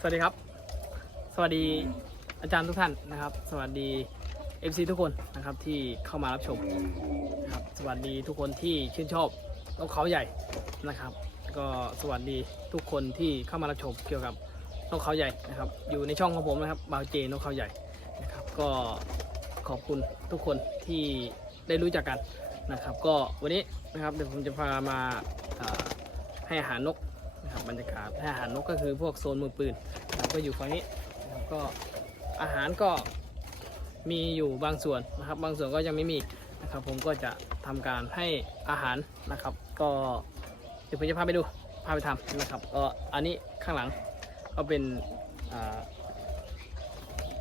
สวัสดีครับ สวัสดีอาจารย์ทุกท่านนะครับ สวัสดี FC ทุกคนนะครับที่เข้ามารับชมนะครับสวัสดีทุกคนที่ชื่นชอบนกเขาใหญ่นะครับ ก็สวัสดีทุกคนที่เข้ามารับชมเกี่ยวกับนกเขาใหญ่นะครับ อยู่ในช่องของผมนะครับบาวเจนกเขาใหญ่นะครับ ก็ขอบคุณทุกคนที่ได้รู้จักกันนะครับ ก็วันนี้นะครับเดี๋ยวผมจะพามาาให้อาหารนก นะครับบรรยากาศให้อาหารนกก็คือพวกโซนมือปืนนะครับก็อยู่ฝั่งนี้นะครับก็อาหารก็มีอยู่บางส่วนนะครับ บางส่วนก็ยังไม่มีนะครับ ผมก็จะทำการให้อาหารนะครับ ก็เดี๋ยวผมจะพาไปดูพาไปทำนะครับก็อันนี้ข้างหลังก็เป็น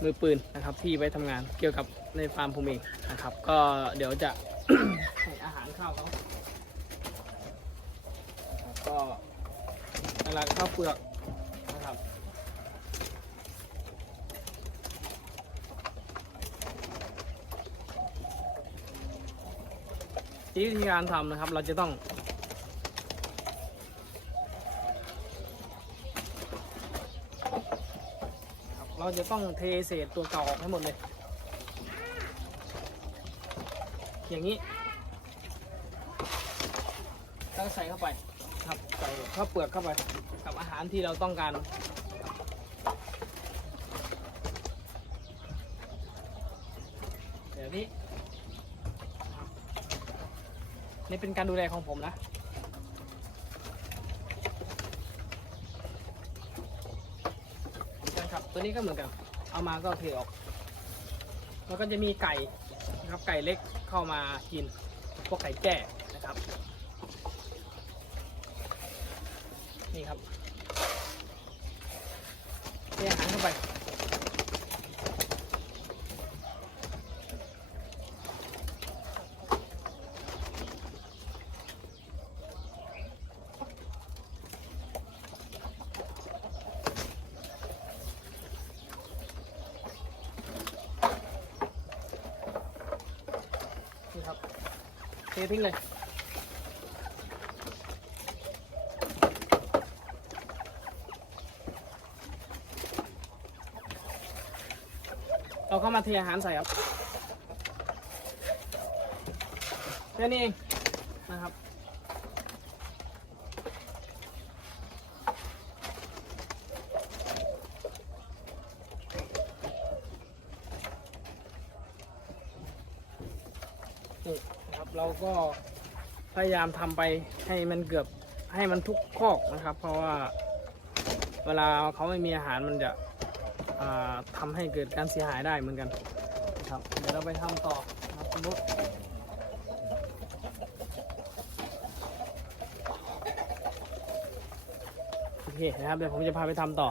มือปืนนะครับที่ไว้ทำงานเกี่ยวกับในฟาร์มผมเองนะครับ ก็เดี๋ยวจะให้อาหารข้าวเขานะครับก็ หลักๆข้าวเปลือกนะครับที่วิธีการทำนะครับ เราจะต้อง เราจะต้องเทเศษตัวเก่าออกให้หมดเลย อย่างนี้ต้องใส่เข้าไป ครับใส่ข้าวเปลือกเข้าไป กับอาหารที่เราต้องการแบบนี้นี่เป็นการดูแลของผมนะกันครับ ตัวนี้ก็เหมือนกัน เอามาก็เทออกแล้วก็จะมีไก่นะครับไก่เล็กเข้ามากิน พวกไก่แจ้นะครับ นี่ครับเทอาหารเข้าไปนี่ครับเททิ้งเลย เราก็มาเทอาหารใส่ครับแค่นี้เองนะครับนะครับเราก็พยายามทำไปให้มันเกือบให้มันทุกคอกนะครับ เพราะว่าเวลาเขาไม่มีอาหารมันจะ อ่าทำให้เกิดการเสียหายได้เหมือนกันนะครับเดี๋ยวเราไปทำต่อนะครับคุณนุชโอเคนะครับเดี๋ยวผมจะพาไปทำต่อ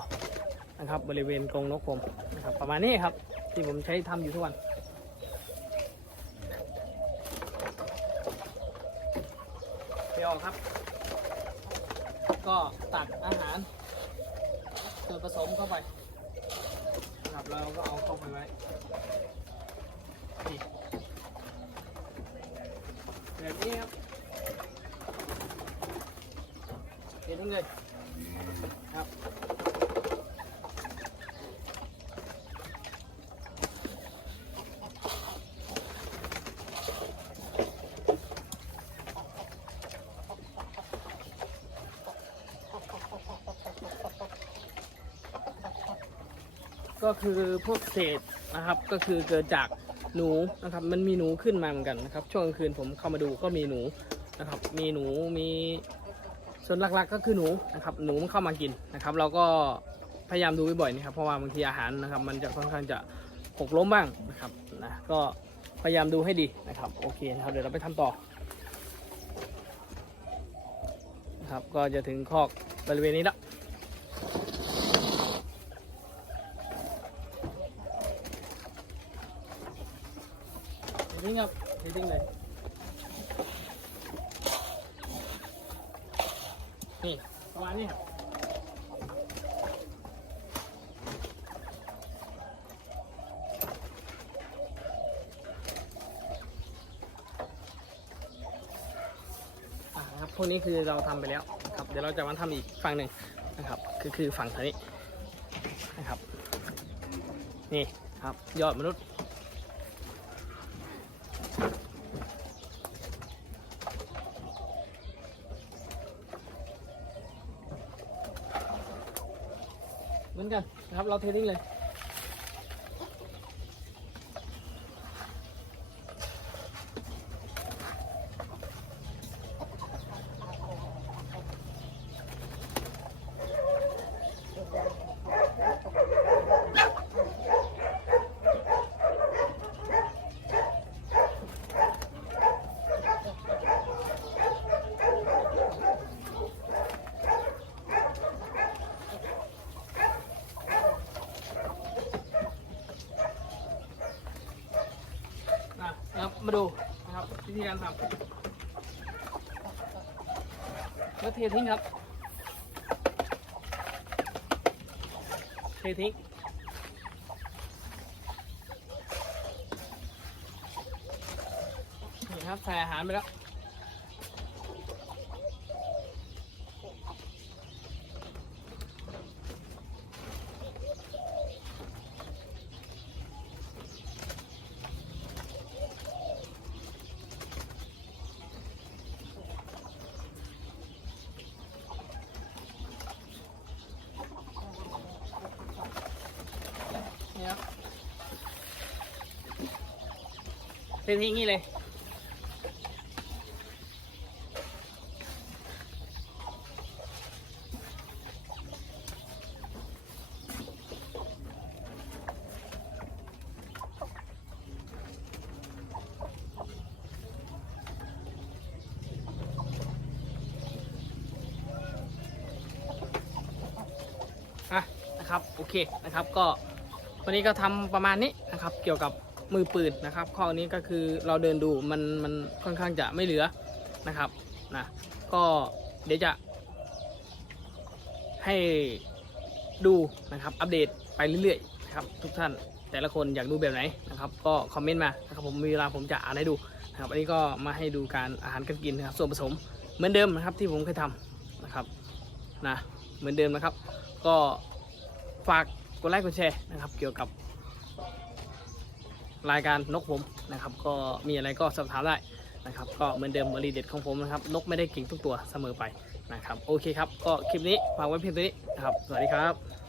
นะครับ บริเวณกรงนกผมนะครับประมาณนี้ครับที่ผมใช้ทำอยู่ทุกวันไปออกครับ ก็ตักอาหารส่วนผสมเข้าไปับเราก็เอาเข้าไปไว้นี่แบบนี้ครับเห็นเลยครับ ก็คือพวกเศษนะครับก็คือเกิดจากหนูนะครับ มันมีหนูขึ้นมาเหมือนกันนะครับ ช่วงกลางคืนผมเข้ามาดูก็มีหนูนะครับ มีหนูมีส่วนหลักๆก็คือหนูนะครับ หนูมันเข้ามากินนะครับ เราก็พยายามดูบ่อยๆนะครับ เพราะว่าบางทีอาหารนะครับ มันจะค่อนข้างจะหกล้มบ้างนะครับนะก็พยายามดูให้ดีนะครับ โอเคนะครับเดี๋ยวเราไปทำต่อนะครับ ก็จะถึงคอกบริเวณนี้แล้ว ทิ้งครับเททิ้งเลย นี่ประมาณนี้ครับนะครับพวกนี้คือเราทำไปแล้วครับเดี๋ยวเราจะมาทำอีกฝั่งหนึ่งนะครับ คือคือฝั่งทางนี้นะครับ นี่ครับยอดมนุษย์ เหมือนกันนะ ครับเราเททิ้งเลย มาดูนะครับวิธีการทำแล้วเททิ้งครับ เททิ้งนี่ครับใส่อาหารไปแล้ว เททิ้งนี่เลยอะนะครับโอเคนะครับก็วันนี้ก็ทำประมาณนี้นะครับเกี่ยวกับ มือปืนนะครับข้อนี้ก็คือเราเดินดูมันมันค่อนข้างจะไม่เหลือนะครับนะก็เดี๋ยวจะ ให้ดูนะครับอัปเดตไปเรื่อยๆนะครับทุกท่านแต่ละคนอยากดูแบบไหนนะครับก็คอมเมนต์มานะครับผมมีเวลาผมจะอ่านให้ดูนะครับอันนี้ก็มาให้ดูการอาหารการกินนะครับส่วนผสมเหมือนเดิมนะครับที่ผมเคยทำนะครับนะเหมือนเดิมนะครับ ก็ฝากกดไลค์กดแชร์นะครับเกี่ยวกับ รายการนกผมนะครับ ก็มีอะไรก็สอบถามได้นะครับ ก็เหมือนเดิมบริเด็ดของผมนะครับ นกไม่ได้เก่งทุกตัวเสมอไปนะครับ โอเคครับ ก็คลิปนี้ฝากไว้เพียงเท่านี้นะครับ สวัสดีครับ